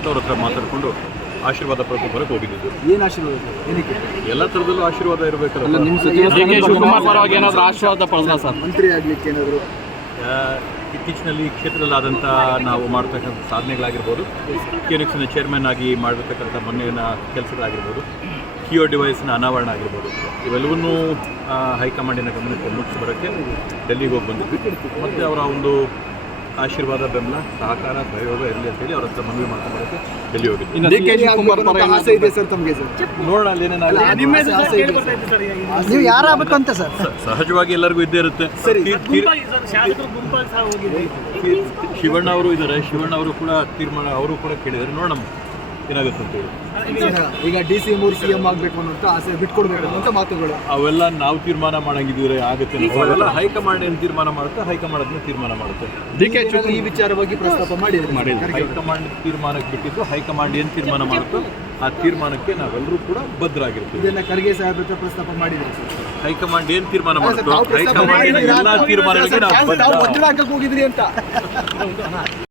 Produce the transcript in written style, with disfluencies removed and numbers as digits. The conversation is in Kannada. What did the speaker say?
ಅಂದ್ಬಿಟ್ಟು ಅವ್ರ ಹತ್ರ ಮಾತಾಡಿಕೊಂಡು ಆಶೀರ್ವಾದ ಪಡ್ಕೊಂಡು ಬರೋಕ್ಕೆ ಹೋಗಿದ್ದು. ಏನು ಆಶೀರ್ವಾದ ಏನಕ್ಕೆ? ಎಲ್ಲ ಥರದಲ್ಲೂ ಆಶೀರ್ವಾದ ಇರಬೇಕಲ್ಲ. ನಿಮ್ಮ ಸಚಿವ ಶಿವಕುಮಾರ್ ಪರವಾಗಿ ಏನಾದರೂ ಆಶೀರ್ವಾದ ಪಡೆದ ಸರ್? ಮಂತ್ರಿ ಆಗಲಿಕ್ಕೆ ಏನಾದರೂ ಇತ್ತೀಚಿನಲ್ಲಿ ಕ್ಷೇತ್ರದಲ್ಲಾದಂಥ ನಾವು ಮಾಡ್ತಕ್ಕಂಥ ಸಾಧನೆಗಳಾಗಿರ್ಬೋದು, KNX ಚೇರ್ಮನ್ ಆಗಿ ಮಾಡಿರ್ತಕ್ಕಂಥ ಮೊನ್ನೆಯ ಕೆಲಸಗಳಾಗಿರ್ಬೋದು, ಕಿಯೋ ಡಿವೈಸ್ನ ಅನಾವರಣ ಆಗಿರ್ಬೋದು, ಇವೆಲ್ಲವನ್ನೂ ಹೈಕಮಾಂಡಿನ ಗಮನಕ್ಕೆ ಮುಟ್ಟಿಸಿ ಬರೋಕ್ಕೆ ಡೆಲ್ಲಿಗೆ ಹೋಗಿ ಬಂದಿದ್ವಿ. ಮತ್ತು ಅವರ ಒಂದು ಆಶೀರ್ವಾದ, ಬೆಂಬಲ, ಸಹಕಾರ, ಸಹಯೋಗ ಇರಲಿ ಅಂತೇಳಿ ಅವ್ರ ಹತ್ರ ಮನವಿ ಮಾಡ್ಕೊಂಡು ಬರೋಕ್ಕೆ ಡೆಲ್ಲಿ ಹೋಗಿದ್ವಿ. DK ಶಿವಕುಮಾರ್ ಪರ ಆಸೆ ಇದೆ ಸರ್ ತಮಗೆ ಸರ್? ನೋಡೋಣ ಅಲ್ಲೇನೇನಾಗಲಿ. ನೀವು ಯಾರಾಗಬೇಕು ಅಂತ ಸರ್? ಸಹಜವಾಗಿ ಎಲ್ಲರಿಗೂ ಇದ್ದೇ ಇರುತ್ತೆ. ಶಿವಣ್ಣ ಅವರು ಇದ್ದಾರೆ, ಶಿವಣ್ಣ ಅವರು ಕೂಡ ತೀರ್ಮಾನ ಅವರು ಕೂಡ ಕೇಳಿದ್ದಾರೆ. ನೋಡೋಣ ಏನಾಗುತ್ತೆ ಅಂತೇಳಿ. ಈಗ DC ಮೂರು CM ಆಗಬೇಕು ಅನ್ನೋಂಥ ಆಸೆ ಬಿಟ್ಕೊಡ್ಬೇಕು ಅನ್ನೋಂಥ ಮಾತುಗಳು ಅವೆಲ್ಲ ನಾವು ತೀರ್ಮಾನ ಮಾಡಂಗಿದ್ರೆ ಆಗುತ್ತೆ. ಅವೆಲ್ಲ ಹೈಕಮಾಂಡ್ ಏನು ತೀರ್ಮಾನ ಮಾಡುತ್ತೆ, ಹೈಕಮಾಂಡ್ ಅದನ್ನ ತೀರ್ಮಾನ ಮಾಡುತ್ತೆ. DK ಈ ವಿಚಾರವಾಗಿ ಪ್ರಸ್ತಾಪ ಮಾಡಿದ್ರೆ ಹೈಕಮಾಂಡ್ ತೀರ್ಮಾನಕ್ಕೆ ಬಿಟ್ಟಿದ್ದು, ಹೈಕಮಾಂಡ್ ಏನು ತೀರ್ಮಾನ ಮಾಡುತ್ತೋ ಆ ತೀರ್ಮಾನಕ್ಕೆ ನಾವೆಲ್ಲರೂ ಕೂಡ ಬದ್ಧರಾಗಿರ್ತೀವಿ. ಇದನ್ನ ಖರ್ಗೆ ಸಾಹೇಬ್ ಹತ್ರ ಪ್ರಸ್ತಾಪ ಮಾಡಿದ್ರು ಸರ್. ಹೈಕಮಾಂಡ್ ಏನು ತೀರ್ಮಾನ ಮಾಡುತ್ತೋ ಹೈಕಮಾಂಡ್ ಎಲ್ಲ ತೀರ್ಮಾನಗಳಿಗೆ ನಾವು ಒತ್ತಡ ಹಾಕಕ್ಕೆ ಹೋಗಿದ್ರಿ ಅಂತ